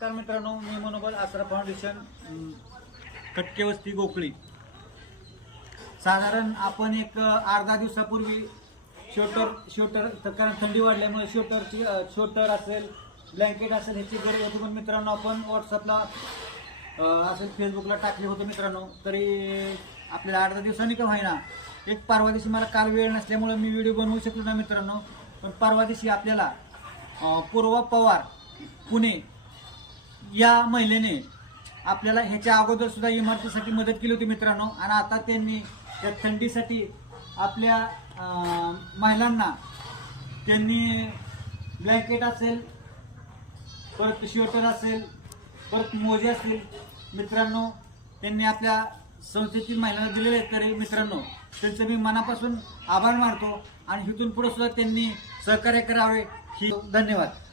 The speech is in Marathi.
नमस्कार मित्रांनो, मी मनोबल आसरा फाउंडेशन खटके वस्ती गोकळी. साधारण आपण एक अर्धा दिवसापूर्वी शोटर कारण थंडी वाढल्यामुळे शोटर असेल, ब्लँकेट असेल ह्याची गरज होती. पण मित्रांनो, आपण व्हॉट्सअपला असेल, फेसबुकला टाकले होते मित्रांनो. तरी आपल्याला अर्धा दिवसांनी का होईना, एक परवा दिवशी मला काल वेळ नसल्यामुळे मी व्हिडिओ बनवू शकलो ना मित्रांनो. पण परवा दिवशी आपल्याला पूर्वा पवार पुणे या महिलेने आपल्याला ह्याच्या अगोदर सुद्धा इमारतीसाठी मदत केली होती मित्रांनो. आणि आता त्यांनी त्या थंडीसाठी आपल्या महिलांना त्यांनी ब्लँकेट असेल, परत श्वेटर असेल, परत मोजे असतील मित्रांनो, त्यांनी आपल्या संस्थेतील महिलांना दिलेले आहेत. तरी मित्रांनो, त्यांचं मी मनापासून आभार मानतो आणि इथून पुढे सुद्धा त्यांनी सहकार्य करावे. ही धन्यवाद.